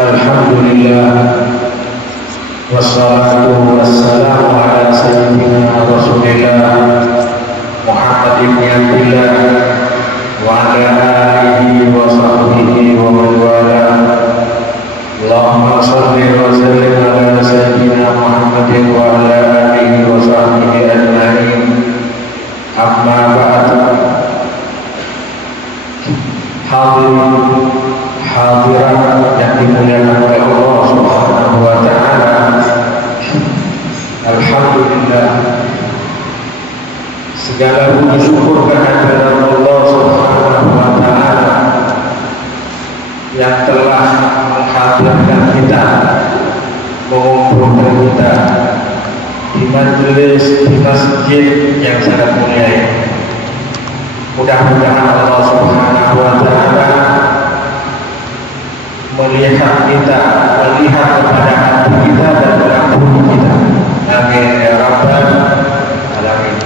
Alhamdulillah wassalatu wassalamu ala sayyidina Rasulillah Muhammad ibn Abdillah wa ala alihi wa sahbihi wa man wala. Allahumma shalli wa sallim ala sayyidina Muhammadin wa ala alihi wa sahbihi ajma'in. Amma ba'd. Hadirat yang dimuliakan oleh Allah Subhanahu wa taala. Alhamdulillah, segala puji syukur kehadirat Allah Subhanahu wa taala yang telah menghadirkan kita, mengumpulkan kita di majelis, di masjid yang sangat mulia ini. Mudah-mudahan Allah Subhanahu wa taala melihat kita, melihat kepada hati kita dan mengampuni kita. Amin ya rabbal alamin.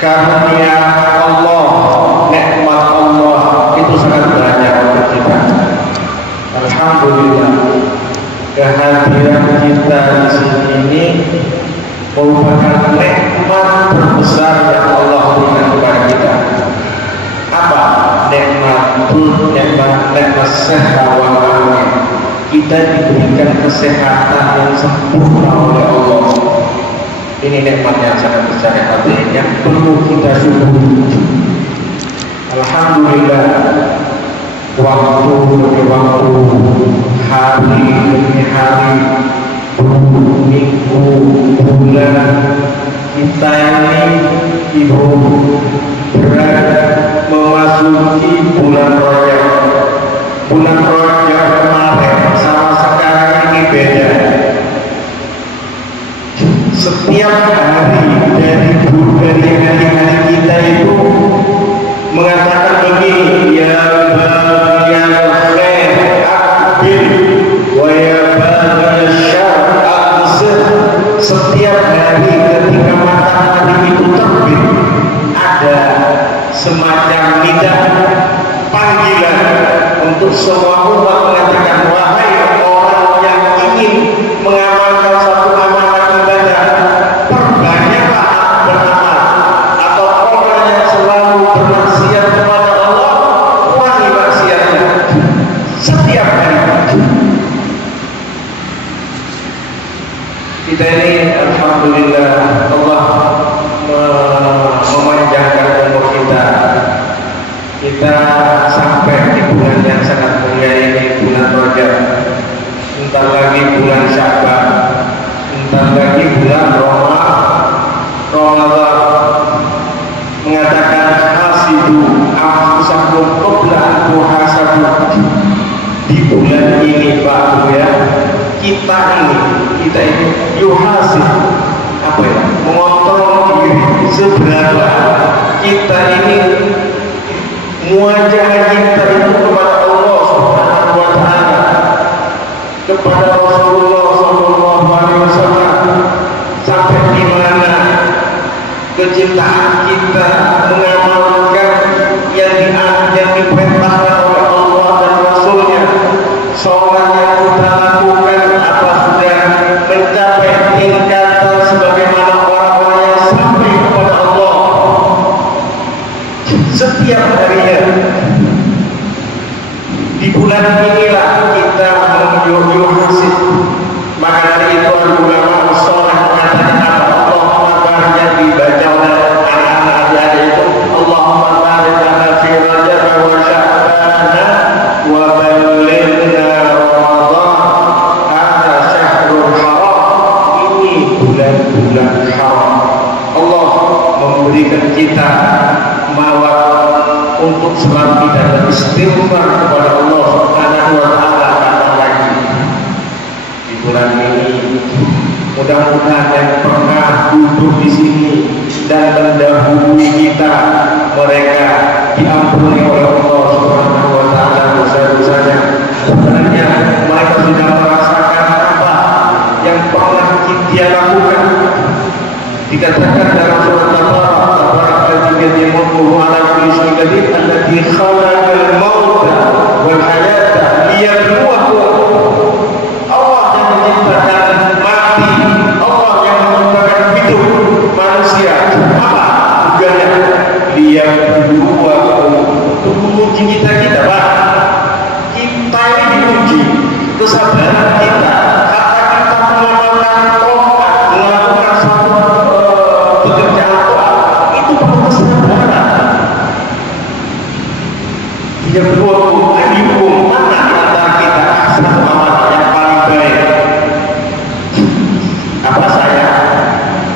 Karunia Allah, nikmat Allah itu sangat banyak untuk kita. Alhamdulillah, kehadiran kita di sini ini merupakan nikmat terbesar yang Allah berikan kepada kita. Apa? Nikmat sehat walafiat. Kita diberikan kesehatan yang sempurna oleh Allah. Ini nikmat yang sangat besar yang perlu kita syukuri. Alhamdulillah, waktu demi waktu, hari demi hari, minggu, bulan, kita ini berada memasuki bulan Rajab. Bulan Rajab kemarin sama sekarang ini beda. Setiap hari dari hari kita itu mengatakan begini, ya baghiyal khair aqbil wa ya baghiyal syarr aqsir. Setiap hari ketika matahari itu terbit, ada semacam nidah, panggilan untuk semua umat mengatakan, wahai orang yang ingin mengamalkan satu amalan ibadah, perbanyaklah beramal. Atau orang yang selalu bermaksiat kepada Allah, kurangi maksiatnya setiap hari. Kita ini alhamdulillah Allah memanjangkan umur kita. Kita sampai di bulan yang sangat mulia ini, bulan Rajab. Entar lagi bulan Sya'ban, entar lagi bulan Ramadan. Mengatakan hasibu anfusakum qabla an tuhasabu. Di bulan ini Pak ya, kita ini yuhasib, apa ya, mengontrol diri seberapa kita ini muajah kita itu kepada Allah Subhanahu wa taala, kepada Rasulullah sallallahu alaihi wasallam, sampai di mana kecintaan kita mengamalkan yang diperintahkan oleh Allah dan Rasulnya. Sholat yang kita lakukan apa sudah mencapai tingkatan sebagaimana orang-orang yang sampai kepada Allah setiap harinya. Di bulan inilah kita yuhasib. Maka dari itu ulama saleh mengatakan apa? Allahumma barik, yang dibaca oleh anak-anak adik-adik itu, Allahumma barik lana fi Rajab wa Sya'ban wa ballighna Ramadan. Hadza syahrul haram. Ini bulan-bulan haram. Allah memberikan kita mawar untuk selalu dan beristighfar kepada Allah Subhanahu wa taala. Kapan lagi di bulan ini? Mudah-mudahan yang pernah duduk di sini dan mendahului kita, mereka diampuni oleh Allah Subhanahu wa taala dosa-dosanya. Sebenarnya mereka sudah merasakan apa yang pernah dia lakukan. Dikatakan dalam surat Al-Baqarah, tabarakal ladzi biyadihi mulkuhu wa ala kulli syai'in qadir, alladzi khalaqal mauta Yang kedua, ayyukum mana di antara kita ahsanu amalan yang paling baik? Apa saya?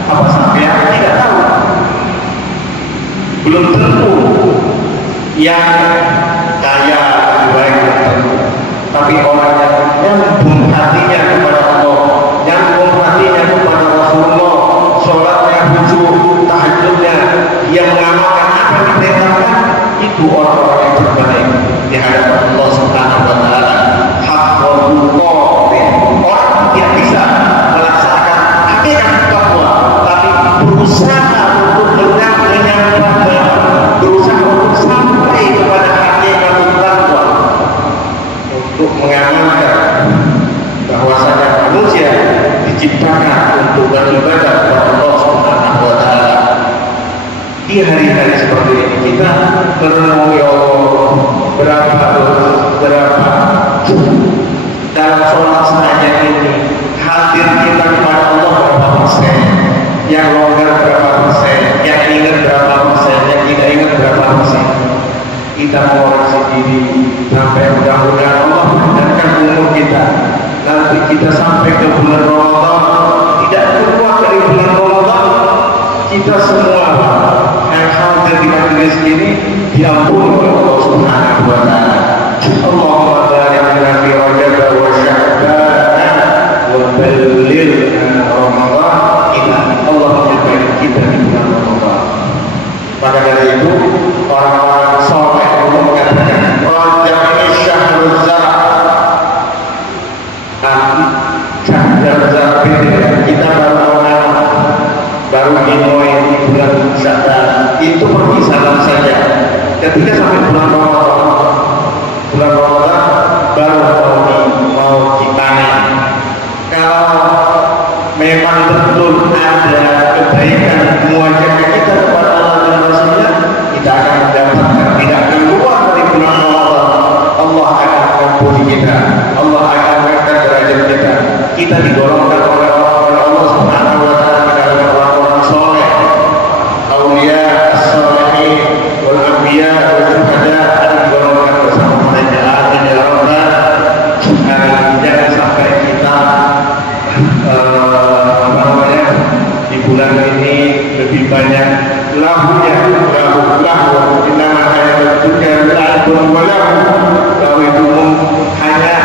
Apa saya? Tidak tahu. Belum tentu yang kaya lebih baik, belum tentu. Tapi orang yang nyambung hatinya kepada Allah, nyambung hatinya kepada Rasulullah, sholatnya khusyuk, tahajudnya, dia mengamalkan apa yang diperintahkan, itu orang-orang yang terbaik di hadapan Allah Subhanahu wa taala. Haqqullah, orang tidak bisa melaksanakan hakikat takwa, tapi berusaha untuk berusaha untuk sampai kepada hakikat takwa, untuk mengamalkan bahwasanya manusia diciptakan untuk beribadah kepada Allah Subhanahu wa taala. Di hari-hari seperti ini kita merenungi Allah, berapa dalam sholat saja ini hadir kita kepada Allah berapa persen, yang longgar berapa persen, yang ingat berapa persen, yang tidak ingat berapa persen. Kita mengoreksi diri sampai mudah-mudahan Allah mendengarkan umur kita. Nanti kita sampai ke bulan Ramadan, tidak keluar dari bulan Ramadan, kita semua yang hadir di majelis ini diampuni oleh Allah Subhanahu wa taala. Allahumma barik lana fi Rajab wa Sya'ban wa ballighna Ramadan. Allah menjadikan kita di bulan Ramadan. Maka dari itu orang-orang saleh dulu mengatakan Rajab ini syahrul zara'. Syahrul zara' kita baru dimulai di bulan Sya'ban, itu permisalan saja. Ketika sampai bulan Ramadan baru mau dipanen. Kalau memang betul ada kebaikan muwajahah kita kepada Allah dan Rasulnya, kita akan mendapatkan, tidak akan keluar dari bulan Ramadan. Allah akan mengampuni kita, Allah akan mengangkat derajat kita. Kita digolongkan oleh Allah Subhanahu wa taala dalam orang-orang soleh, auliya, as-salihin, wal anbiya, wal syuhada, digolongkan bersama mereka. Amin ya rabbal alamin. Jangan sampai kita di bulan ini lebih banyak lahunya, lahu innama hayatud dunya la'ibun wa lahu itu hanya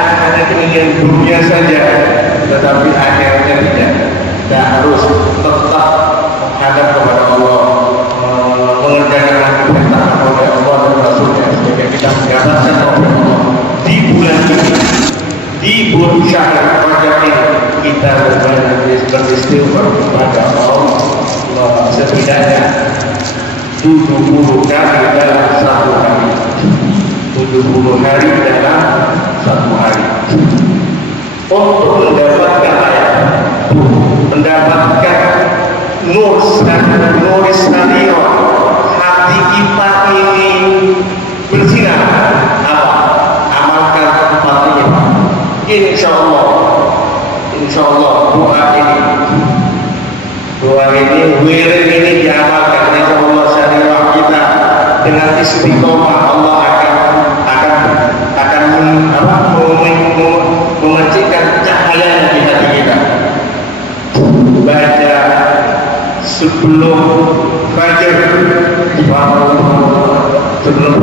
keinginan dunia saja, tetapi akhirnya tidak. Kita harus tetap menghadap kepada Allah, mengerjakan perintah oleh Allah dan Rasulnya, sehingga kita mendapatkan Allah di bulan ini, di bulan syahr Rajab ini. Kita beristighfar kepada Allah setidaknya 70 kali dalam satu hari, 70 hari dalam satu hari, untuk mendapatkan mendapatkan nur saniro, hati kita ini bersinar. Apa? Amalkan empat ini, insya Allah doa ini, wirid ini diamalkan, insya Allah sanirah kita dengan istiqomah, Allah akan memercikan cahaya di hati kita. Baca sebelum fajar, sebelum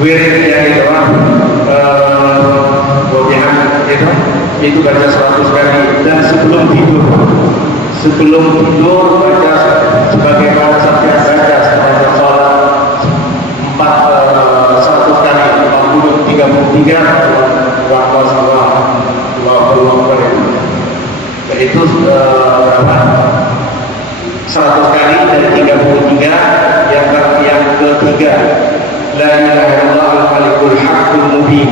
wirid yang itu baca 100 kali, dan sebelum tidur baca sebagaimana sabda baca sepanjang sholat 100 kali, 40, 33 itu berapa? 100 kali dan 33 yang ketiga la ilaha illallah al-malikul haqqul mubin.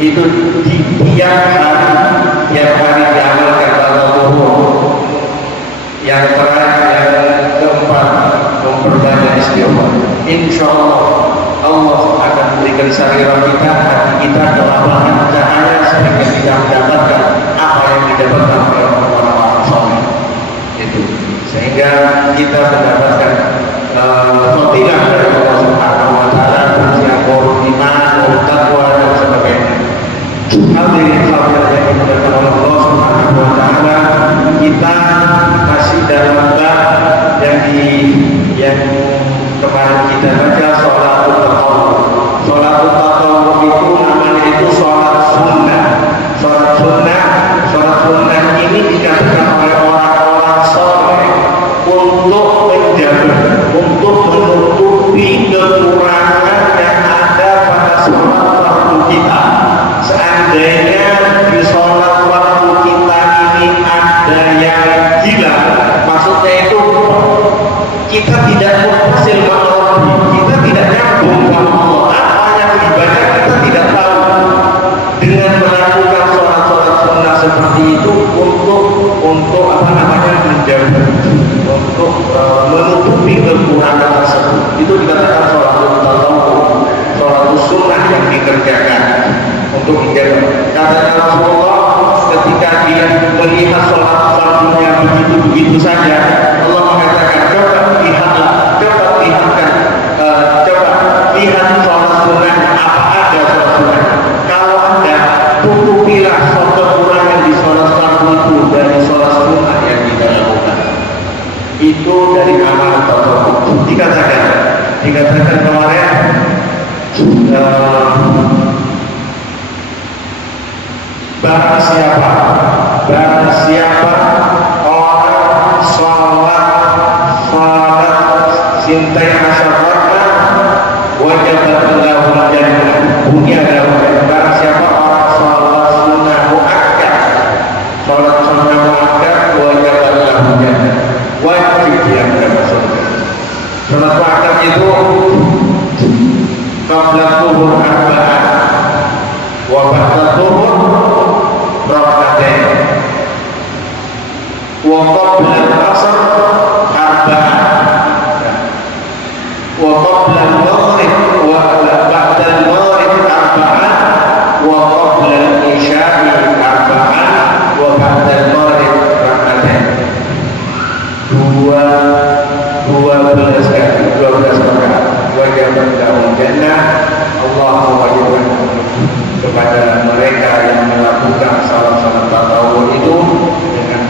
Itu di tiap hari diamalkan pada zuhur. Yang terakhir, yang keempat, memperbanyak istighfar. Insya Allah akan memberikan sarirah kita, hati kita kelapangan cahaya, sehingga kita mendapatkan apa yang didapatkan oleh orang-orang saleh. Itu sehingga kita mendapatkan fadilah dari Allah Subhanahu wa taala, dikatakan kemarin barang siapa orang sholat sintai asyarata wajabat lahu jannah. Bunyi adalah barang siapa orang sholat sunnah muakkad, sholat sunnah muakkad wajabat lahu jannah, wajib dia mendapat surga. Sholat muakkad itu qabla zuhur arba'ah wa ba'da zuhur raka'atain wa qabla al-'asr arba'ah wa qabla al-maghrib wa ba'da al-maghrib arba'ah wa qabla al-isya'i arba'ah wa ba'da al-maghrib raka'atain. 12 rakaat wajib dalam jannah. Allah mewajibkan kepada mereka yang melakukan salat-salat tatawun itu dengan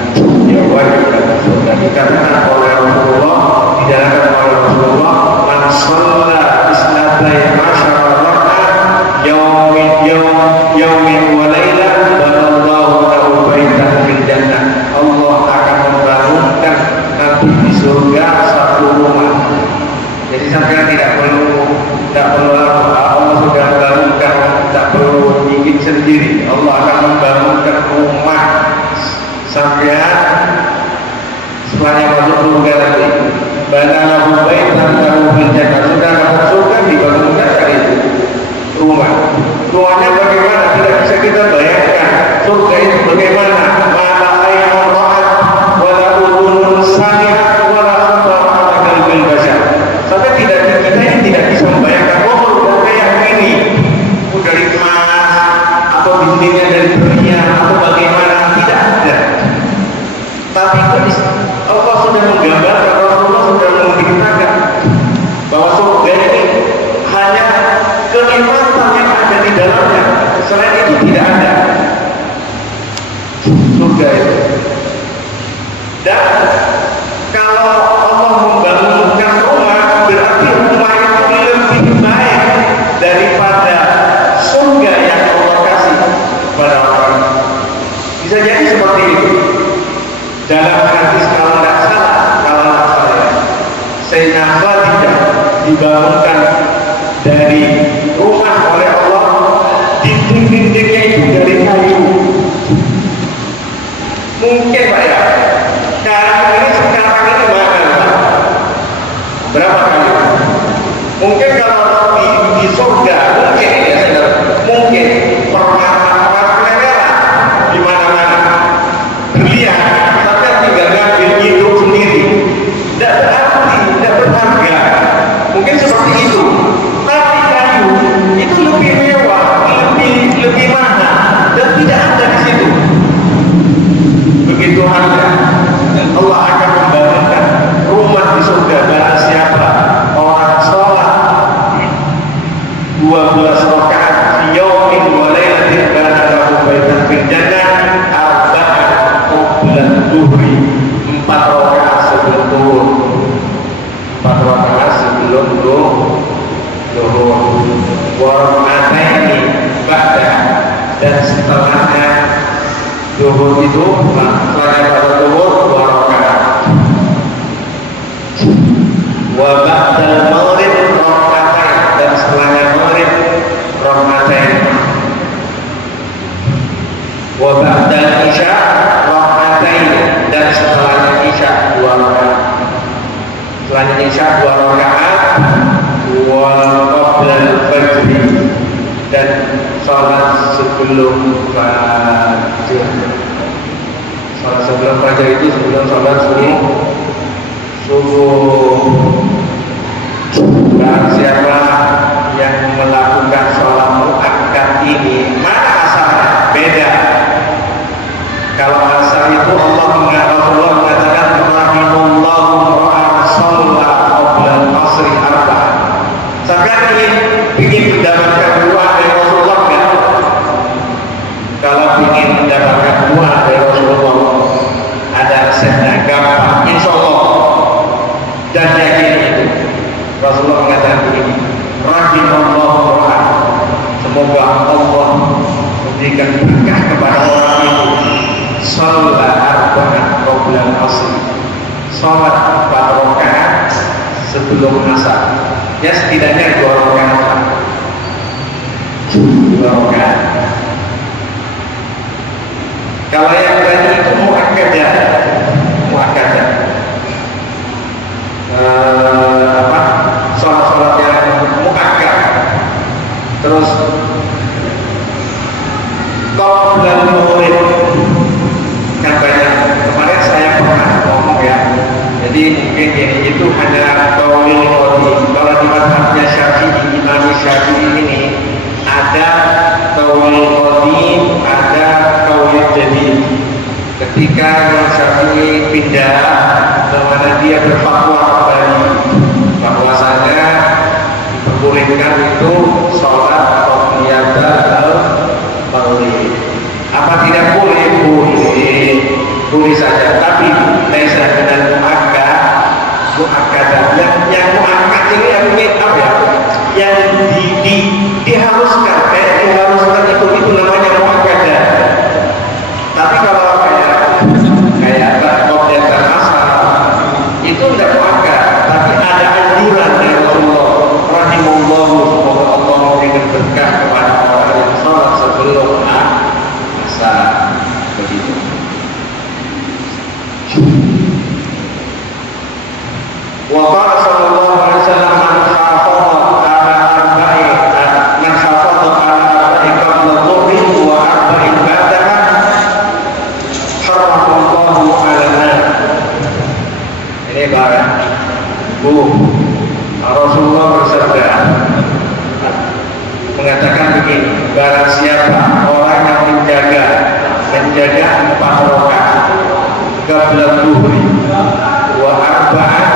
dia wajib dalam surga. Dikatakan oleh Rasulullah, dikatakan oleh Rasulullah, man shalla isnatai asyara raka'ah yaumin wa lailah banallahu lahu baitan fil jannah. Allah akan membangunkan nanti di surga satu rumah. Jadi sampai tidak perlu Allah sudah membangunkan, tak perlu bikin sendiri. Allah akan membangunkan rumah sampai setelahnya masuk surga nanti. Banallahu baitan lahu fil jannah. Sudah masuk surga dibangunkan dari itu rumah. Tuanya bagaimana tidak bisa kita bayangkan. Surga itu bagaimana? Mana ainun ra'at wala udhunun sami'at wala khatar ala qalbil bashar. Sampai kita ini tidak bisa membayangkan surga kayak gini. Dari emas atau dindingnya dari dunia atau bagaimana, tidak ada. Tapi Allah sudah menggambarkan, Rasulullah sudah memberitakan bahwa surga ini hanya kenikmatan yang ada di dalamnya. Selain itu tidak ada surga itu. Dan kalau Allah membangunkan rumah, berarti rumah itu lebih baik daripada surga yang Allah kasih pada orang. Bisa jadi seperti itu. Dalam hadis kalau tidak salah ya, Sayyidina Khadijah dibangunkan dari rumah oleh Allah, dinding-dindingnya itu dari kayu. Mungkin Pak ya, kayu ini sekarang ini mahal Pak. Berapa kayu? Mungkin kalau di surga mungkin ya saudara, mungkin permata merah di mana-mana berlian, tapi tinggal ngambil hidup sendiri, tidak berarti, tidak berharga. Mungkin seperti itu. Tapi kayu itu lebih mewah, lebih mahal, dan tidak ada di situ. Begitu harga. Dan Allah akan membangunkan rumah di surga barang siapa orang sholat 12 rakaat yaumin wa lailatin kana lahu baitan fil jannah arba'at qabla dhuhri, 4 rakaat sebelum zuhur, 4 rakaat sebelum zuhur, wa raka'ataini ba'da, dan setelahnya zuhur itu setelahnya pada zuhur 2 rakaat, wa ba'dal maghrib raka'atain, dan setelahnya maghrib raka'atain, wa ba'dal isya raka'atain, dan setelahnya isya 2 rakaat. Setelahnya isya 2 rakaat, wa qablal fajri, dan salat sebelum fajar. Salat sebelum fajar itu sebelum salat subuh. Dan siapa yang melakukan sholat muakkad ini, mana asalnya? Beda. Kalau asal itu Rasulullah mengatakan rahimullahu ra'an sholat qabla al-asri arba'ah. Sampai ingin mendapatkan doa dari Rasulullah kan? Kalau ingin mendapatkan doa dari Rasulullah, ada resepnya gampang, insya Allah. Dan yakin itu Rasulullah mengatakan semoga Allah memberikan berkah kepada orang itu. Sholat arba'at qabla al-asr, sholat 4 rakaat sebelum asar. Ya setidaknya 2 rakaat. 2 rakaat. Kalau yang tadi itu muakkadah, sholat-sholat yang muakkad. Terus qoblal murid kan banyak. Kemarin saya pernah ngomong ya. Jadi mungkin itu hanya qaulul qadim. Kalau di mazhabnya Syafi'i, Imam Syafi'i ini ada qaulul qadim, ada qaulul jadid. Ketika Imam Syafi'i pindah kemana dia berfatwa kembali bahwasanya diperbolehkan itu sholat qobliyatul maghrib. Apa tidak boleh? Boleh saja, tapi laisa dengan muakkadah. Yang muakkad ini artinya apa ya? Yang diharuskan, diharuskan itu namanya muakkadah. Tapi kalau kayak qobliyatul asar itu tidak muakkad, tapi ada anjuran dari Rasulullah rahimahullah, semoga Allah memberikan berkah kepada orang yang sholat sebelum asar. Begitu. Wa qala sallallahu alaihi wasallam man hafadha ala arba'i qabla dhuhri wa arba'in ba'daha harramallahu 'ala an-nar. Ini barang Rasulullah bersabda mengatakan begini, barang siapa orang yang menjaga 4 rakaat qabla dhuhri wa arba'an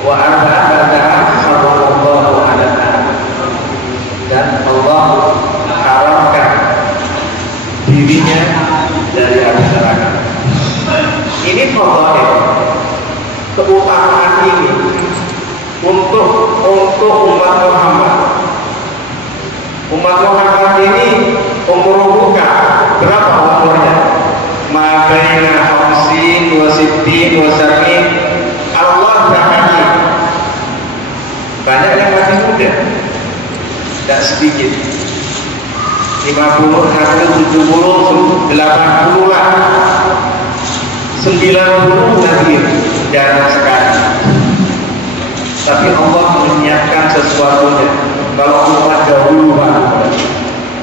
ba'daha harramallahu 'ala an-nar, dan Allah haramkan dirinya dari api neraka. Ini fadhail, keutamaan ini untuk umat Muhammad. Umat Muhammad ini umur buka berapa umurnya? Ma baina 50 wa 60 wa 70. Allah berkati. Banyak yang masih muda, tidak sedikit. 50, 60, 70, 80 lah. 90 lahir, jarang sekali. Tapi Allah menyiapkan sesuatunya. Kalau umat dahulu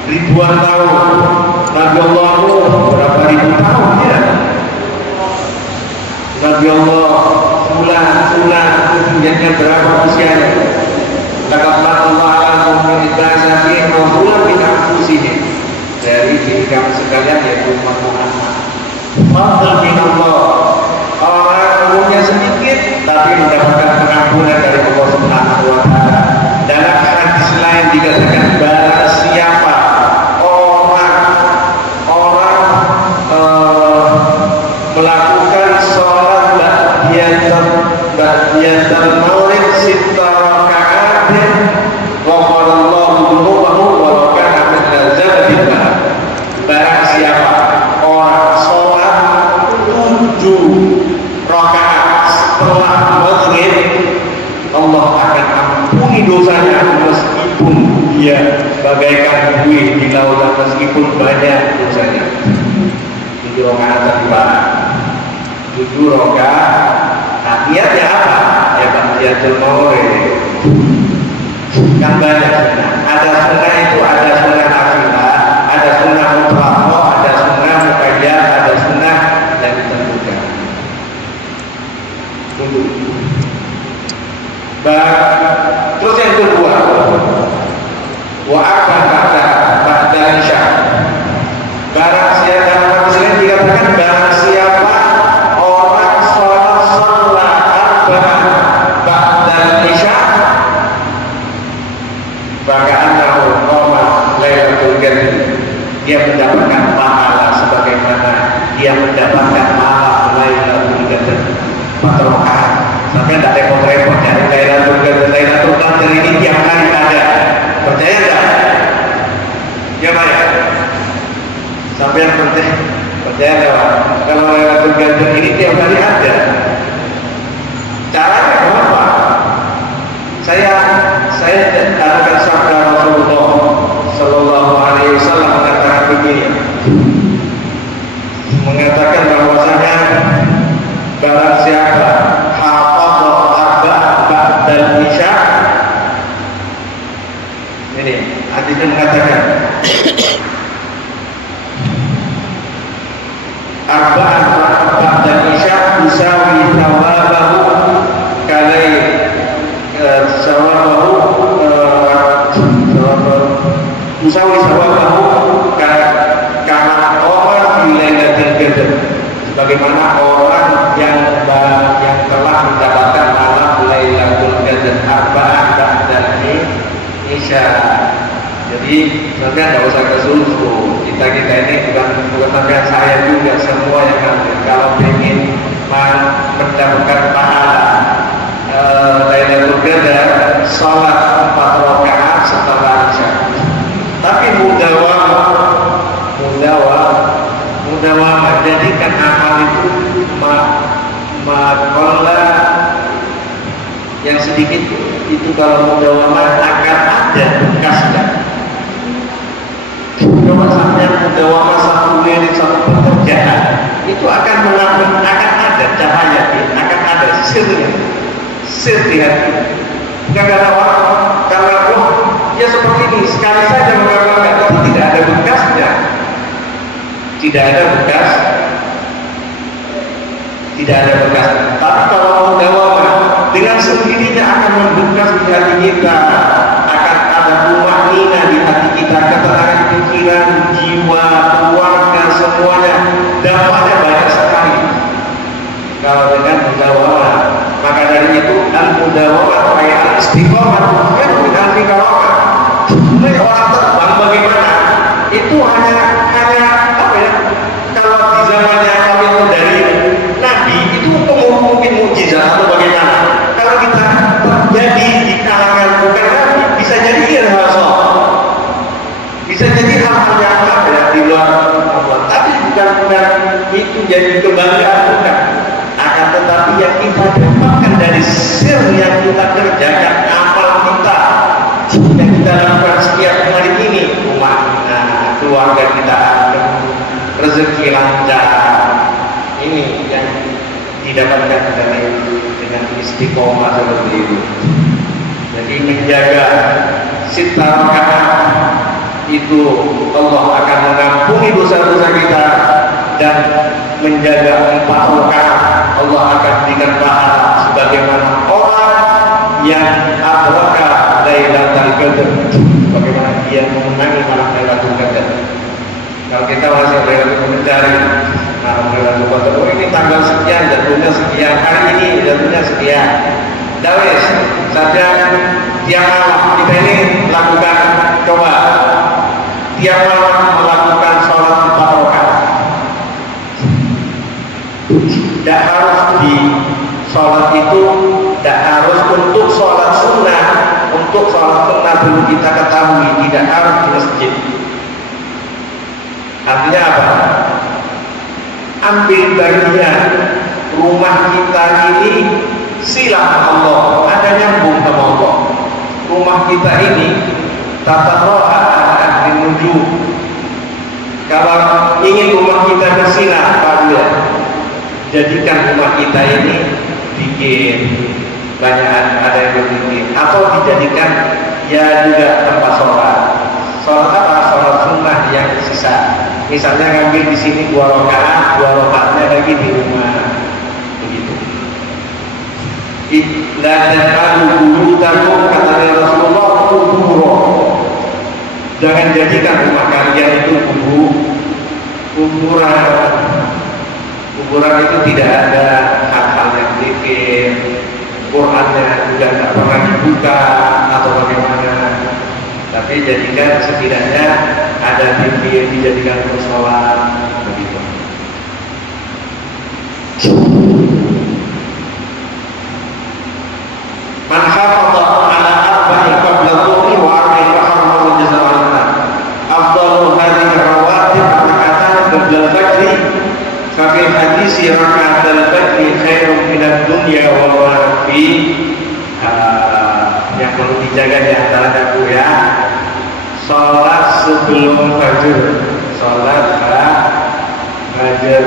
ribuan tahun, Nabi Allah berapa ribu tahun ya? Nabi Allah bulan kemudiannya berapa usianya? Takabban Allah ala mu'minina sakin wa bulan min anfusihim. Dari diri kami sekalian yaitu umat Muhammad. Fadl min Allah. Orang umurnya sedikit tapi mendapatkan pengampunan dari Allah Subhanahu wa taala. Dalam hadis lain dikatakan barang siapa orang melakukan sholat ba'diyatul maghrib 6 rakaat ghafarallahu dzunubahu wa kana mithla zabadil bahr. Barang siapa orang sholat 7 rakaat setelah maghrib, Allah akan ampuni dosanya meskipun dia bagaikan buih di lautan, meskipun banyak dosanya. 7 rakaat terbaik. 7 rakaat. Nah, niatnya apa? Ya ba'diyatul maghrib. Kan banyak sunnah. Ada sunnah itu, ada sunnah nafilah, ada sunnah mutlaqah, ada sunnah muqayyad, ada sunnah yang ditentukan. Tunggu. Terus yang kedua, wa akan ba'da isya. Barang siapa, dalam hadis ini dikatakan barang siapa orang sholat arba'ah ba'da isya, maka annahu qama lailatul qadr, dia mendapatkan pahala sebagaimana dia mendapatkan malam Lailatul Qadar 4 rakaat. Sampai tidak repot-repot cari Lailatul Qadar saya katakan sabda Rasulullah Sallallahu Alaihi Wasallam mengatakan begini, mengatakan bahwasanya barang siapa hafadha ba'dal isya, ini hadisnya mengatakan arba'an ba'dal isya tusawi thawabahu kalai sawabahu tusawi sawabahu karena orang di lailatul qadar, sebagaimana orang yang telah mendapatkan malam lailatul qadar arba'an ba'dal isya. Jadi sampai nggak usah kesusu, kita ini bukan sampai saya juga, semua yang hadir kalau ingin mendapatkan pahala Lailatul Qadar, sholat 4 rakaat setelah isya. Tapi mudawamah, jadikan amal itu makola yang sedikit itu, kalau mudawamah akan ada bekasnya. Coba sampai mudawamah satu menit satu pekerjaan itu akan ada cahaya, akan ada sir di hati. Karena ya seperti ini, sekali saja mengamalkan itu tidak ada bekasnya, tidak ada bekas. Tapi kalau mudawamah dengan sendirinya akan membekas di hati kita, akan ada tumanina di hati kita, ketenangan pikiran, jiwa, keluarga, semuanya dampaknya banyak sekali kalau dengan mudawamah. Maka dari itu al-mudawamah kayak al-istiqomah kan bukan al-istiqomah. Sebenarnya orang terbang bagaimana? Itu hanya apa ya? Kalau di zamannya kami itu dari Nabi itu mungkin mukjizat atau bagaimana? Kalau kita terjadi di kalangan bukan Nabi, bisa jadi hal bisa jadi hal-hal yang apa ya, di luar Allah. Tapi bukan itu jadi kebanggaan, bukan. Akan tetapi yang kita dapatkan dari sir yang kita kerjakan, amal kita yang kita lakukan setiap hari ini, rumah kita, keluarga kita, rezeki lancar, ini yang didapatkan dengan istiqomah seperti itu. Jadi menjaga sita rakaat itu Allah akan mengampuni dosa-dosa kita, dan menjaga 4 rakaat Allah akan berikan pahala sebagaimana orang yang adraka Lailatul Qadar, bagaimana dia memenangi malam Lailatul Qadar. Kalau kita masih mencari malam Lailatul Qadar, oh ini tanggal sekian, jatuhnya sekian, hari ini jatuhnya sekian. Dawes saja tiap malam kita ini lakukan, coba tiap malam melakukan sholat 4 rakaat. Tidak harus di sholat itu, tidak harus untuk sholat sunnah. Untuk sholat sunnah dulu kita ketahui tidak harus di masjid. Artinya apa? Ambil bagian rumah kita ini silah Allah, ada nyambung sama Allah. Rumah kita ini tata roha menuju. Kalau ingin rumah kita bersinar, ya, jadikan rumah kita ini bikin banyak, ada yang berbikin, atau dijadikan ya juga tempat sholat. Sholat apa? Sholat sunnah yang sisa. Misalnya ngambil di sini 2 rakaatnya lagi di rumah, begitu. Dan bulu tamu kata Rasulullah kubur. Jangan jadikan rumah kalian itu kuburan. Kuburan itu tidak ada hal-hal yang bikin, Qurannya juga tidak pernah dibuka atau bagaimana. Tapi jadikan setidaknya ada TV yang dijadikan untuk sholat, begitu. Man hafadha ala arba'i qabla dhuhri wa arba'in haramahu jaza'an. Afdalu hadhihi rawatib rak'atan qabla al-fajr. Fa fi hadisi rak'atul fajr khairun min ad-dunya wa ma fiha. yang perlu dijaga di antaranya Bu ya, sholat sebelum fajr, sholat fajr.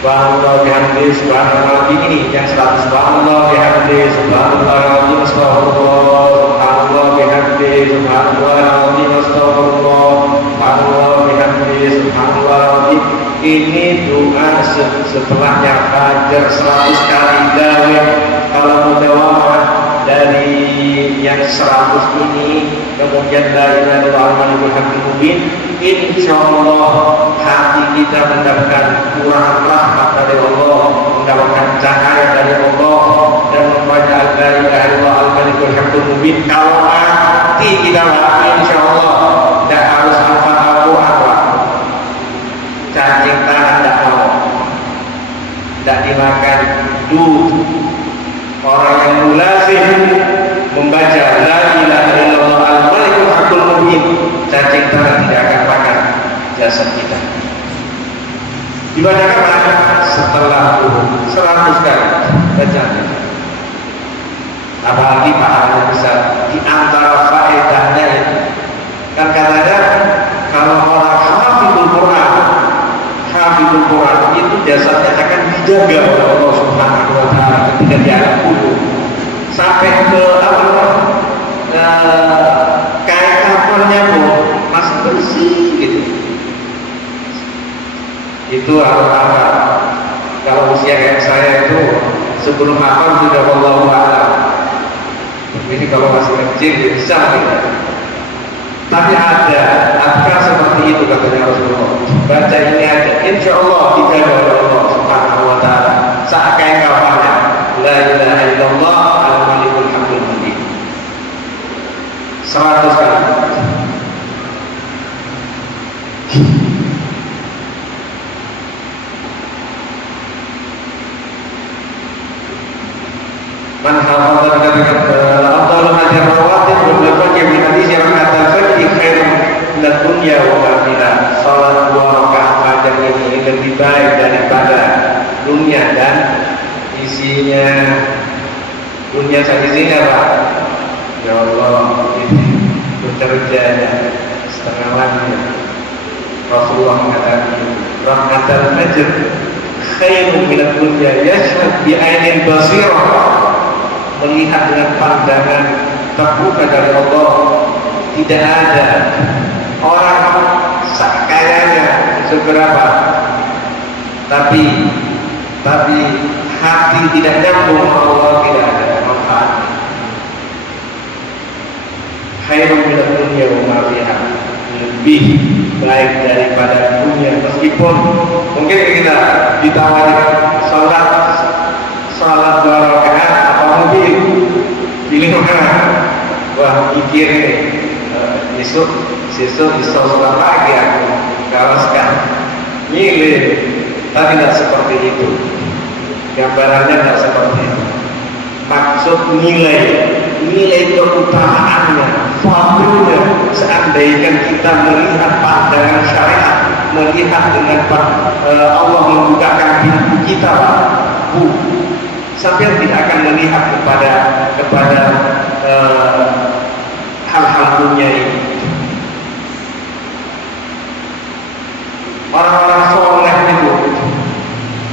Subhanallah bihamdi subhanallah ini yang 100. Subhanallah bihamdi subhanallah subhanallah bihamdi subhanallah subhanallah bihamdi subhanallah. Ini doa setelahnya fajar 100 kali dawai. Kalau mudawamah dari yang 100 ini kemudian la ilaha illallah al-haqqul mubin, insyaallah hati kita mendapatkan curahan rahmat dari Allah, mendapatkan cahaya dari Allah, dan membaca la ilaha illallah al-haqqul mubin. Kalau hati kita mati, insyaallah tidak harus hafal Al-Quran, cacing tangan tidak mau, tidak dimakan dud. Orang yang mulazim membaca la ilaha illallah al-malikul haqqul mubin, cacing tangan tidak akan makan jasad kita. Dibaca kapan? Setelah 100 kali baca. Apalagi pahalanya besar. Di antara faedahnya itu kan katanya kalau orang hafizul Quran itu jasadnya akan dijaga oleh Allah Subhanahu wa taala ketika di alam kubur sampai ke kain kafannya pun masih bersih gitu. Itu apa? Kalau usia kayak saya itu sebelum hafal sudah wallahu a'lam. Ini kalau masih kecil bisa gitu. Tapi ada adkar seperti itu katanya Rasulullah. Baca ini aja, insya Allah dijaga oleh Allah Subhanahu wa taala. Saat kain kafannya la ilaha illallah al-malikul haqqul mubin 100 kali. Man hafadha dikatakan afdalul hadis rawatib berlepas yang hadis yang kata fajr khairun min dunya wa ma fiha. Salat 2 rakaat fajar ini lebih baik daripada dunia dan isinya. Dunia dan isinya Pak. Ya Allah, ini bekerjanya setengah mati. Rasulullah mengatakan rakaat fajr khairun min dunya yashhad bi ainin basirah. Melihat dengan pandangan terbuka dari Allah. Tidak ada orang kayanya seberapa, tapi hati tidak nyambung sama Allah, tidak ada manfaat. Khairun minad dunya wa ma fiha, lebih baik daripada dunia. Meskipun mungkin kita ditawari salat 2 rakaat apa mungkin pilih mana? Wah pikir besok sholat lagi aku kalau sekarang milih. Tapi tidak seperti itu, gambarannya tidak seperti itu. Maksud nilai keutamaannya, fadilnya, seandainya kita melihat pandangan syariat, melihat dengan Allah membukakan pintu kita, sampai tidak akan melihat kepada hal-hal dunia ini. Orang-orang soleh itu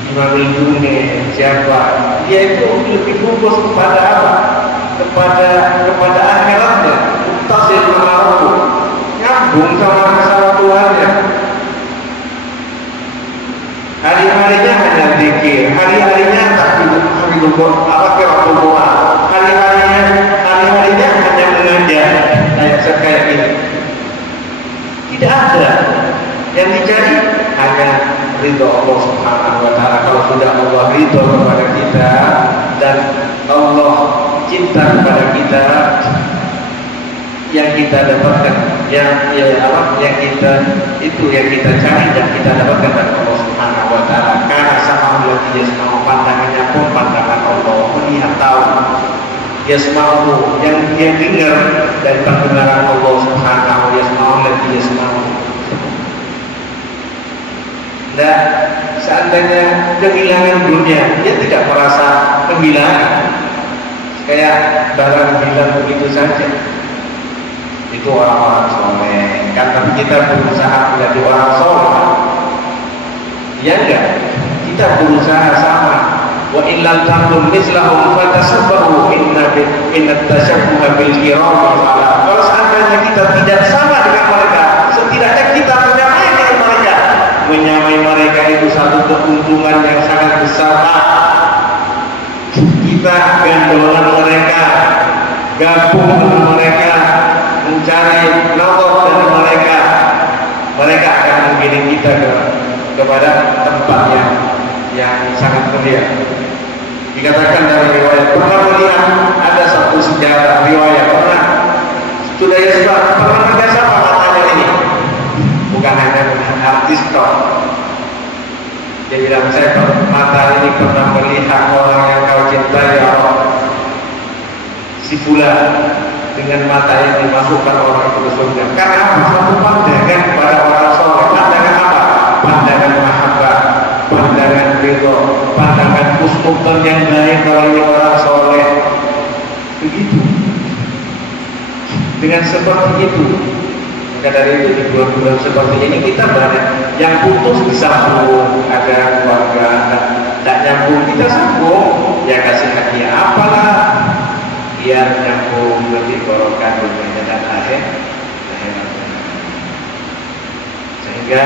Imam Al-Juni siapa? Dia itu lebih fokus kepada apa? Kepada akhiratnya. Tasil ma'arufu, nyambung sama Tuhannya. Hari-harinya hanya zikir, hari-harinya tahfidul Quran, hari-harinya hanya mengajar kayak ini. Tidak ada yang dicari, hanya ridho Allah Subhanahu wa taala. Kalau sudah Allah ridho kepada kita dan Allah cinta kepada kita, yang kita dapatkan, yang kita cari dan kita dapatkan dari Allah Subhanahu wa taala. Karena sama Allah yasma'u, pandangannya pun pandangan Allah, melihat tahu. Yasma'u, yang dia dengar dari pendengaran Allah Subhanahu wa taala, yasma'u. Nah, seandainya kehilangan dunia, dia tidak merasa kehilangan. kayak barang bilang begitu saja. Itu orang-orang soleh kan, tapi kita berusaha menjadi orang soleh. Ya enggak, kita berusaha sama. Wa illam takun mislahum fatasabbaru inna tashabbuha bil kirami salah. Kalau seandainya kita tidak sama dengan mereka, setidaknya kita menyamai dengan mereka. Menyamai mereka itu satu keuntungan yang sangat besar. Kita gandolan mereka, gabung dengan mereka, mencari nazar dari mereka. Mereka akan menggiring kita kepada tempat yang sangat mulia. Dikatakan dari riwayat, pernah melihat ada satu sejarah riwayat, sudah ya pernah melihat siapa matanya ini? Bukan hanya melihat artis toh. Dia bilang, saya mata ini pernah melihat orang yang kau cintai, ya Allah. Si fulan dengan mata yang dimasukkan orang itu ke surga. Karena apa? Satu pandangan kepada orang soleh. Pandangan apa? Pandangan mahabbah, pandangan ridho, pandangan husnudzon yang baik oleh orang soleh. Begitu. Dengan seperti itu, maka dari itu di bulan-bulan seperti ini kita banyak yang putus disambung, ada keluarga tak nyambung kita sambung, ya kasih hadiah apalah biar nyambung lebih barokah dunia dan akhirat. Sehingga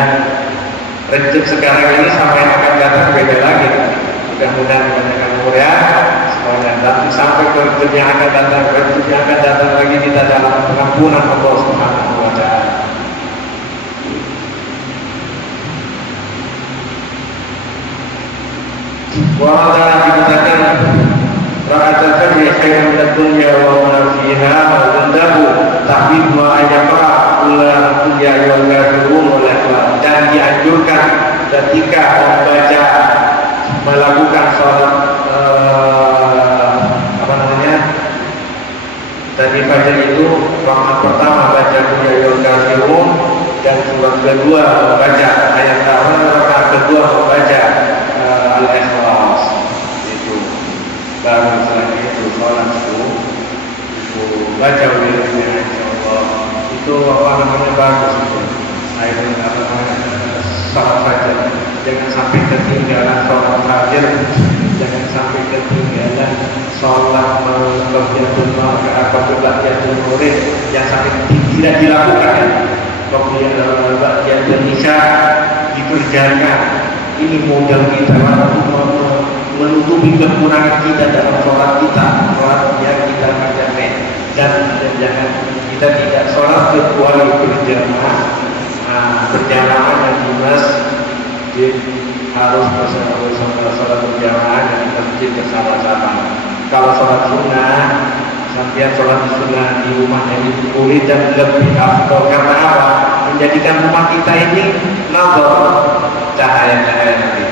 rezeki sekarang ini sama yang akan datang beda lagi. Mudah-mudahan banyak umur ya semuanya, tapi sampai ke rezeki yang akan datang, rezeki yang akan datang lagi kita dalam pengampunan Allah Subhanahu wa Ta'ala. Wa'ala dikatakan ra'atul fajri khairun minad dunya wa ma fiha wa indahu tahbib ma ayaqra ulah ya ayyuhal kafirun wal ikhlas. Dan dianjurkan ketika membaca melakukan sholat tadi fajar itu rakaat pertama baca ya ayyuhal kafirun, dan surat kedua membaca ayat awal, rakaat kedua membaca al-ikhlas. Itu baru setelah itu sholat itu baca wiridnya insyaallah. Itu bagus itu. Akhirnya sholat fajar, jangan sampai ketinggalan sholat fajar, jangan sampai ketinggalan sholat qiyamul maghribi atau qiyamul murid yang sampai tidak dilakukan. Qiyamul isya dikerjakan. Ini modal kita untuk menutupi kekurangan kita dalam sholat kita, sholat yang kita kerjakan. Dan jangan kita tidak sholat kecuali berjamaah. Berjamaah yang di masjid harus bersama sholat berjamaah dan di masjid bersama-sama. Kalau sholat sunnah, sampai sholat sunnah di rumahnya itu boleh dan lebih afdal. Karena apa? Menjadikan rumah kita ini nazar, cahaya-cahaya nanti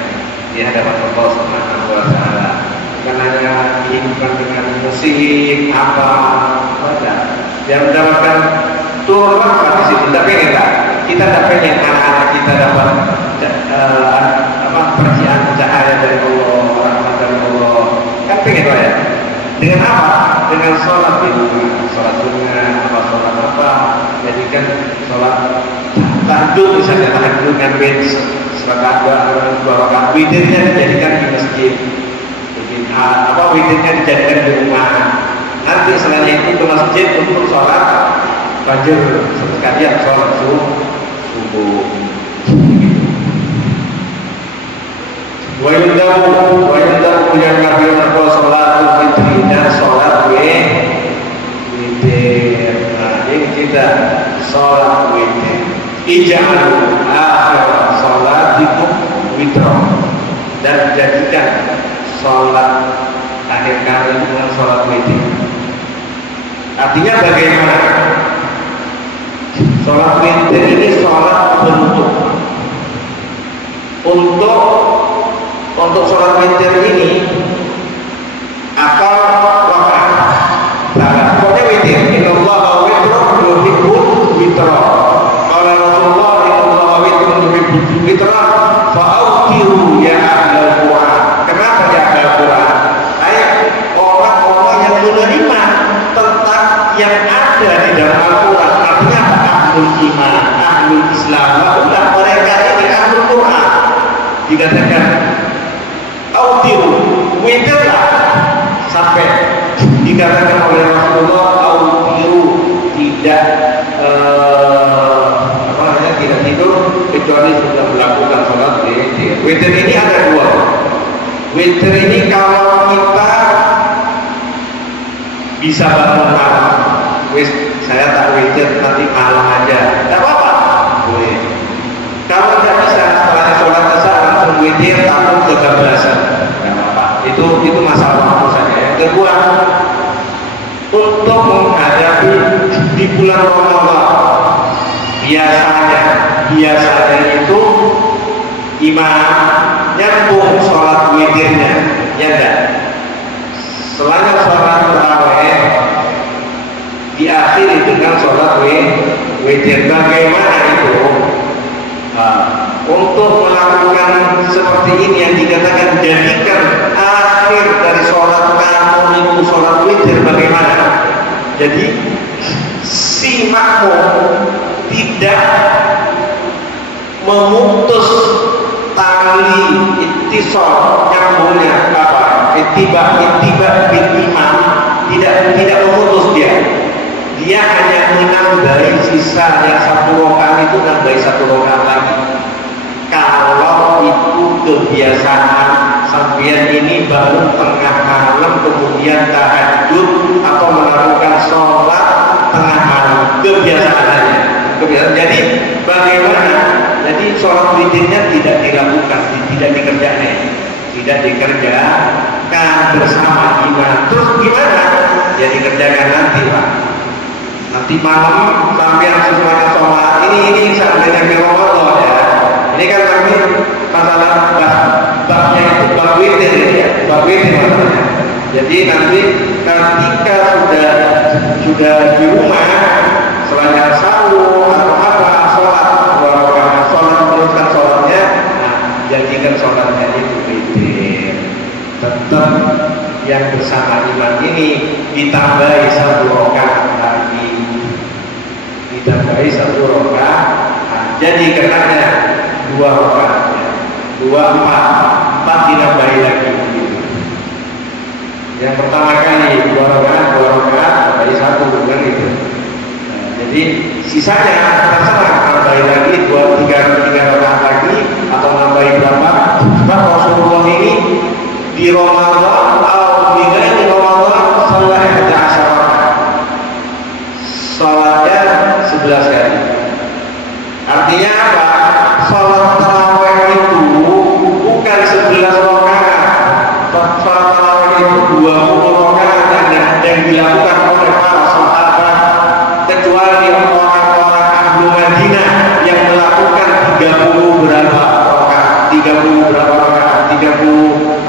di hadapan Allah Subhanahu wa Ta'ala. Karena dihidupkan dengan musik apa yang mendapatkan turun di situ. Tapi kita tak pengen anak-anak kita dapat percikan cahaya dari Allah, rahmat dari Allah. Kan pengen ya. Dengan apa? Dengan sholat di rumah, sholat sunnah, sholat apa? Jadikan sholat tahajud misalnya, tahajud dengan dua rakaat, witirnya dijadikan di masjid. Witirnya dijadikan di rumah. Nanti selain itu ke masjid untuk sholat fajar sekalian sholat subuh. Wa yundabu yang ngabiun ko sholatul fitri dan sholat witir. Nah, ini kita sholat witir. Ija'alu akhir sholatikum witro, dan jadikan sholat akhir kali dengan sholat witir. Artinya bagaimana? Sholat witir ini sholat bentuk. Untuk sholat witir ini akal rakaat. Nah, pokoknya witir. Innallaha witrun yuhibbul witra. Qala Rasulullah innallaha witrun yuhibbul witra fa'awtiru ya ahlal Qur'an. Kenapa ya ahlal Qur'an? Orang-orang yang sudah Al-Quran. Artinya apa? Ahlul iman, ahlul Islam. Udah mereka ini ahlul Quran. Dikatakan autiru, witirlah, sampai dikatakan oleh Rasulullah autiru, tidak tidak tidur kecuali sudah melakukan sholat witir. Witir ini ada dua. Witir ini kalau kita bisa bangun malam, saya tak witir nanti malam aja, tidak apa-apa, boleh. Kalau tidak bisa setelah sholat isya langsung witir takut kebablasan, tidak apa-apa. Itu masalah waktu saja. Yang kedua, untuk menghadapi di bulan Ramadan, biasanya itu imam nyambung sholat witirnya, ya enggak? Selain sholat tarawih diakhiri dengan sholat witir. Bagaimana itu? Untuk melakukan seperti ini yang dikatakan jadikan akhir dari sholat kamu itu sholat witir, bagaimana? Jadi si makmum tidak memutus tali ittisal nyambungnya apa? Ittiba bil imam, tidak memutus dia hanya menambahi sisa yang satu rakaat itu, nambahi satu rakaat lagi. Kalau itu kebiasaan sampean ini baru tengah malam kemudian tahajud atau melakukan sholat tengah malam, kebiasaannya. Jadi bagaimana? Jadi sholat witirnya tidak dilakukan, tidak dikerjakan bersama imam. Terus gimana? Ya dikerjakan nanti, Pak. Nanti malam sampai sesuai sholat ini sampai yang Ramadan ya. Ini kan nanti masalah babnya itu bab witir ya, bab witir maksudnya. Jadi nanti ketika sudah di rumah selain sahur atau apa sholat teruskan sholatnya, jadikan sholatnya itu witir. Tetap yang bersama imam ini ditambahi satu rakaat lagi, jadi kenanya 2 rakaat, 2 4 ditambahi lagi. Yang pertama kali 2 rakaat tambahi 1 kan gitu. Jadi sisanya terserah nambahi lagi 2-3 rakaat lagi atau nambahi berapa. Sebab Rasulullah ini di Ramadan atau di Ramadan salah ada asyarakat, sholatnya 11 kali. Artinya apa? Sholat tarawih itu bukan 11 rakaat. Sholat tarawih itu 20 rakaat yang dilakukan oleh para sahabat, kecuali orang-orang ahli Madinah yang melakukan 30 berapa rakaat, 30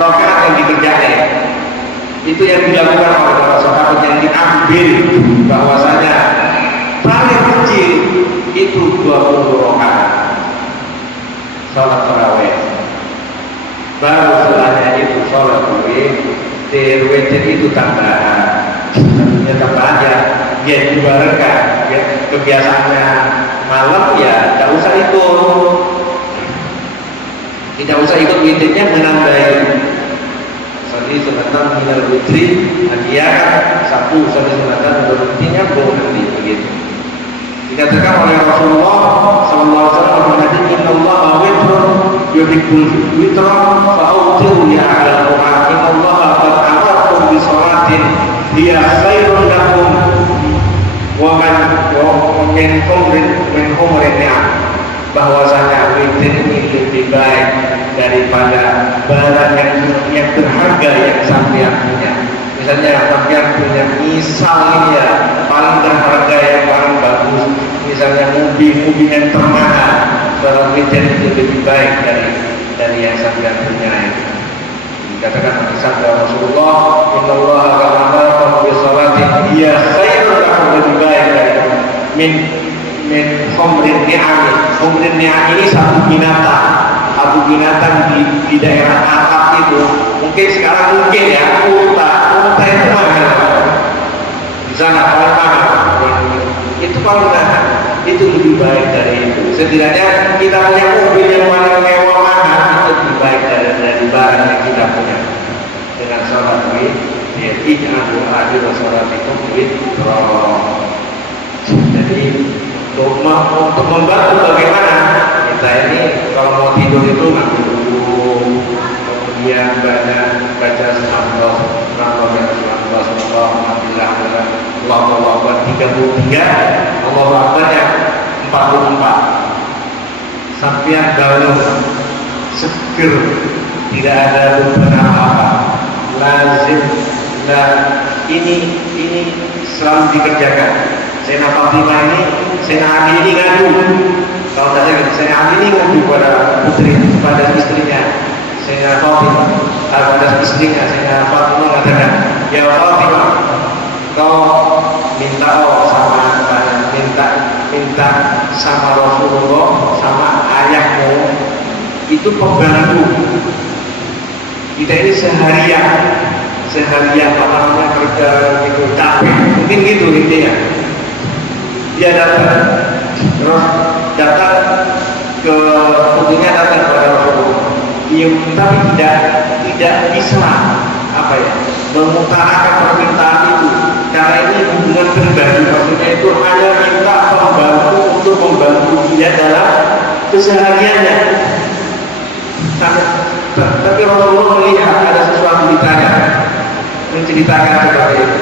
rakaat yang dikerjakan. Itu yang dilakukan oleh para sahabat, yang diambil bahwasanya paling kecil itu 20 rakaat sholat tarawih. Baru setelahnya itu sholat witir itu tambahan. Tentunya tambahannya ya 2 rakaat. Ya, kebiasaannya malam ya tidak usah ikut witirnya, menambahi. Jadi sunatan minal witri hadiah 1 sunatan minal witrinya nanti begitu. Dikatakan oleh Rasulullah sallallahu alaihi wasallam dalam hadis, "Innallaha witrun yuhibbul witra fa'utiru ya 'alal Qur'an. Innallaha qad amarakum bi shalatin hiya khairun lakum wa min umrin ni'am." Bahwasanya witir ini lebih baik daripada barang yang berharga yang sampean punya. Misalnya sampean punya ini ya paling berharga, yang paling bagus, misalnya mobil yang termahal, barang witir itu lebih baik dari yang sampean punya itu. Dikatakan sabda Rasulullah, "Innallaha qad amarakum bi shalatin hiya khairun lakum", lebih baik dari min humrin ni'am. Humrin ni'am ini satu binatang di daerah Arab itu. Mungkin sekarang ya unta itu mahal di sana, paling mahal. Itu pernah itu lebih baik dari itu. Setidaknya kita punya mobil yang paling mewah mahal itu lebih baik dari barang yang kita punya. Dengan sholat duit, ya ij'alu akhir sholatikum witro. Jadi untuk membantu bagaimana kita ini kalau mau tidur itu ngambil dulu, kemudian baca subhanallah, Allahu Akbar 33, Allahu Akbar yang 44. Sampai bangun seger, tidak ada beban apa-apa, lazim, dan ini selalu dikerjakan. Sayyidina Fatimah ini, Sayyidina Ali ini ngadu. Kalau tadi Sayyidina Ali ini ngadu pada istrinya Sayyidina Fatimah, pada istrinya Sayyidina Fatimah mengatakan, ya Fatimah, kau minta sama Rasulullah sama ayahmu itu pembantu. Kita ini seharian kerja gitu capek, mungkin gitu intinya. Dia datang ke tentunya datang kepada Rasulullah. Tapi tidak bisa mengutarakan permintaan itu. Karena ini hubungan pribadi, maksudnya itu hanya minta pembantu untuk membantu dia dalam kesehariannya. Tapi Rasulullah melihat ada sesuatu ditanya, menceritakan seperti itu.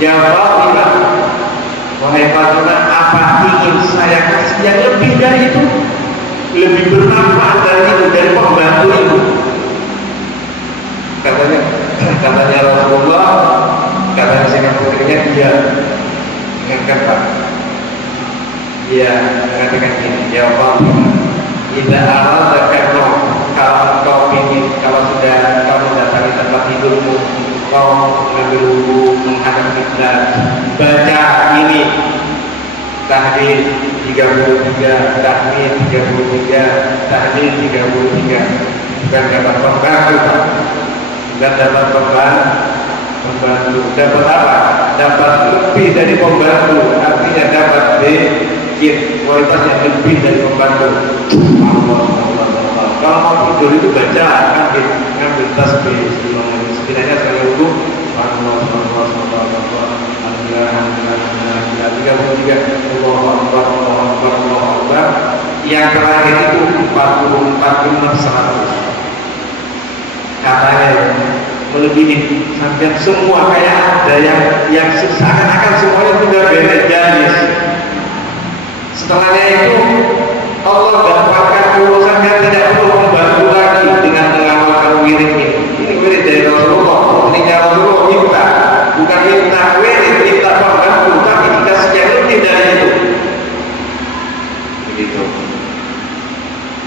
Ya Fatimah, wahai Fatimah, apa ingin saya kasih yang lebih dari itu, lebih bermanfaat dari itu, dari pembantu itu? Katanya Rasulullah, katanya Sayyidina putrinya, dia ingatkan Pak, dia mengatakan ini, ya Fatimah, tidak aradaka kalau sudah kamu datangi tempat tidurmu, kau mengambil wudu menghadap kiblat, baca ini tahlil 33, tahmid 33, tahlil 33. Bukan dapat pembantu, bukan dapat pembantu. Dapat apa? Dapat lebih dari pembantu. Artinya dapat kualitasnya lebih dari pembantu. Kalau mau tidur itu baca, ngambil tasbih, setidaknya sekali wudu, yang terakhir itu 44 jumlah 100. Katanya melebihi sampai semua, kayak ada yang seakan-akan semuanya sudah beres jalis. Setelahnya itu Allah dapatkan urusannya, tidak perlu membantu lagi dengan mengamalkan wirid ini. Ini wirid dari Rasulullah, putrinya Rasulullah minta, bukan minta wirid, minta pembantu, tapi dikasih yang lebih dari itu. Begitu.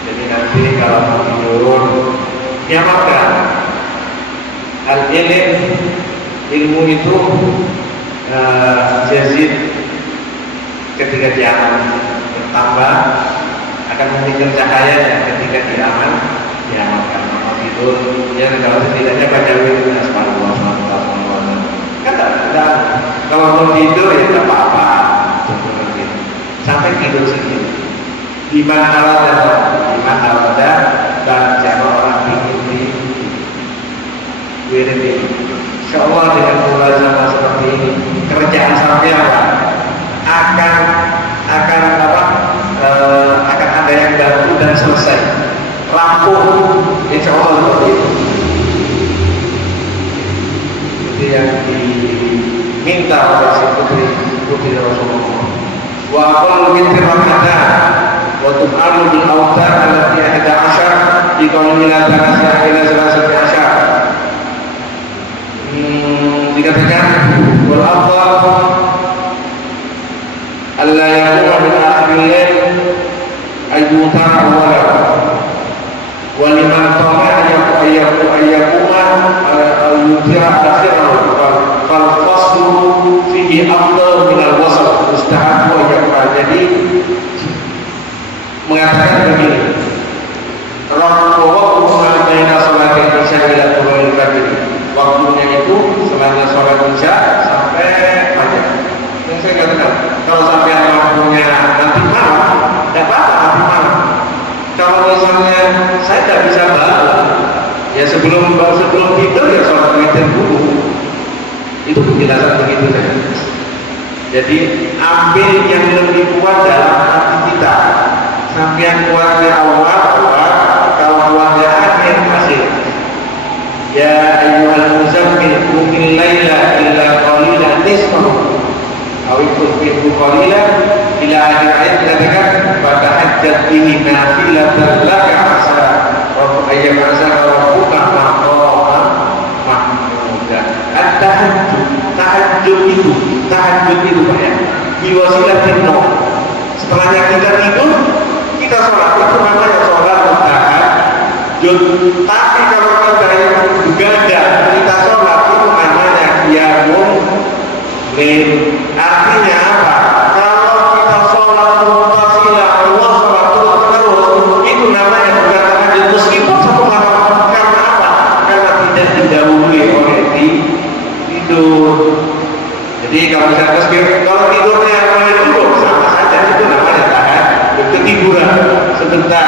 Jadi nanti kalau mau tidur, ya maka ilmu itu jazid ketika diaman, bertambah, akan memberikan cahayanya ketika diamalkan. Maka tidur, ya kalau setidaknya baca wirid kalau mau tidur ya tidak apa-apa, sampai tidur sendiri. Di mana ada baca orang ini wirid ini. Insyaallah dengan mulazamah seperti ini, kerjaan sampai akan ada yang bantu dan selesai. Rampung, insyaallah seperti itu. Itu yang diminta oleh si putri Rasulullah. Wa aqallu min rak'atan wa tuf'alu bil awtar allati 11 di qawli la tanasa ila 13. Dikatakan wal afdal alla yakuna min akhiril lail ayyutar awwala wa liman tama'a ayyakuma ayyutira akhirahu fal faslu fihi afdal min al wasl mustahab wa yakfa. Jadi mengatakan begini, waktu baina sholatil isya ila tulu'il fajr, waktunya itu selama sholat isya sampai fajar. Yang saya katakan, kalau sampai penjelasan begitu saja. Jadi ambil yang lebih kuat dalam hati kita. Sampai kuatnya awal, kalau kuatnya akhir masih. Ya ayyuhal muzammil qumil laila illa qalilan nisfahu aw ikun qalilan ila akhir ayat dikatakan fatahajjat bihi nafilatan laka asa wa ayyam asa rabbuka maqama mahmuda. Tahajud itu Pak ya, biwasilatin naum. Setelahnya kita tidur, kita sholat, itu namanya sholat tahajud. Tapi kalau kita yang begadang, kita sholat, itu namanya qiyamul lail. Artinya apa? Kalau kita sholat muttasilah, Allah sholat terus, itu namanya bukan tahajud. Meskipun satu malam, karena apa? Karena tidak didahului oleh tidur. Jadi kalau bisa tasbih, kalau tidurnya dulu sama saja, itu namanya tahajud. Ketiduran sebentar,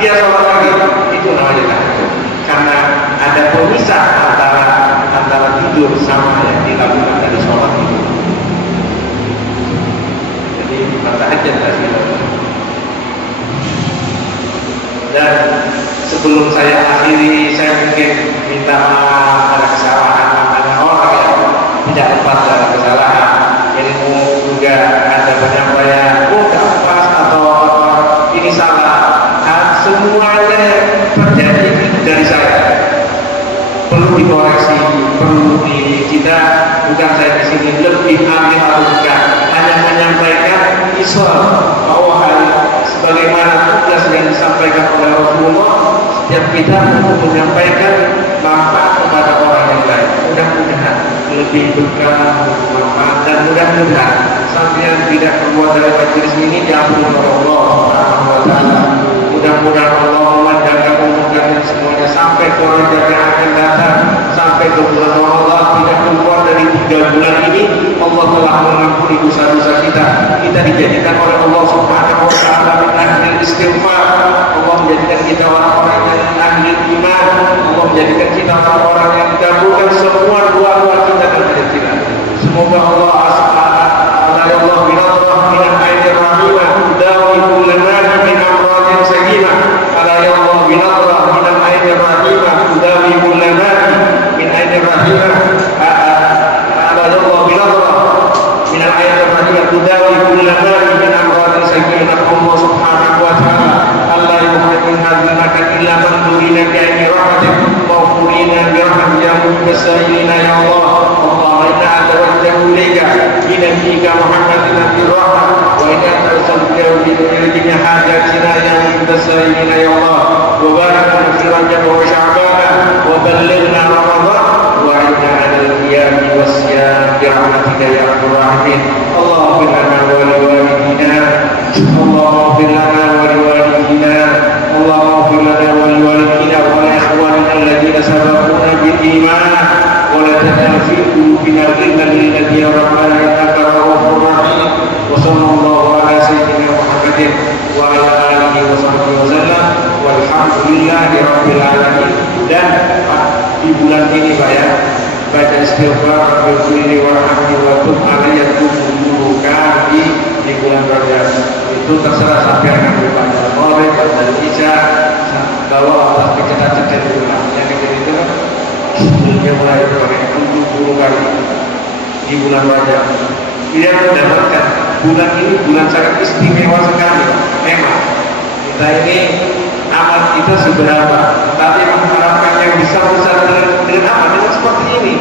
dia sholat lagi, itu namanya tahajud. Karena ada pemisah antara tidur sama yang dilakukan dari sholat itu. Jadi tahajud tasbih. Dan sebelum saya akhiri, saya mungkin minta maaf ada kesalahan orang yang tidak lepas dari kesalahan. Ilmu juga ada penyampaian tidak pas atau ini salah. Semuanya terjadi dari saya. Perlu dikoreksi, perlu kita bukan saya di sini lebih ambil atau bukan, hanya menyampaikan Islam bahwa sebagaimana tugas yang disampaikan oleh Rasulullah, setiap kita untuk menyampaikan manfaat kepada orang yang lain. Mudah-mudahan lebih berkah, bermanfaat, dan mudah-mudahan sampai tidak keluar dari majelis ini diampuni oleh Allah Subhanahu wa taala. Mudah-mudahan Allah memandangkan umur kalian semuanya sampai ke Rajab yang akan datang, sampai ke bulan Ramadan, tidak keluar dari 3 bulan ini. Allah telah mengampuni dosa-dosa kita. Kita dijadikan oleh Allah Subhanahu wa taala min ahli istighfar. Allah menjadikan kita orang-orang yang ahli iman. Allah menjadikan kita orang-orang yang dikabulkan semua doa-doa kita dan hajat kita. Semoga Allah Allah binadrah min al-ainir rahimah dawi kullana min amradin sakimah. Ala ya Allah binadrah min al-ainir rahimah dawi kullana min ainir rahimah. Ala ya Allah binadrah min al-ainir rahimah dawi kullana min amradin sakimah. Allah subhanahu wa ta'ala Allah yuhadin hadil makan illa man durina bi'aini rahmatik mawfurina birahmat ya mubassailina ya Allah. Inna atawajjahu ilaika binabiyika Muhammadin nabiyir rahmah wa inna arsalnahu bi hajatina ya mubassailina ya Allah wa barik fi Rajab wa Sya'ban wa ballighna Ramadan wa inna 'alal qiyami wasyam bi rahmatika ya arhamar rahimin. Allahumma lana wa liwalidina Allahumma ighfir lana wa liwalidina Allahumma ighfir lana wa liwalidina wa li ikhwanina alladhina sabaquna bil iman ولا تجعل في قلوبنا غلا للذين ربنا انك رؤوف رحيم. وصلى الله على سيدنا محمد وعلى اله وصحبه وسلم والحمد لله rabbil alamin. Dan di bulan ini Pak ya, baca istighfar berkulli warahmati wa tub alayya tubuh kali di bulan Rajab itu terserah sampai akan berbaca Maghrib dan Isya bahwa Allah kita ulang yang itu sebelumnya mulai pakai 70 kali di bulan Rajab. Dia mendapatkan bulan ini bulan sangat istimewa sekali. Memang kita ini amal kita seberapa, tapi mengharapkan yang besar-besar dengan amal dengan seperti ini.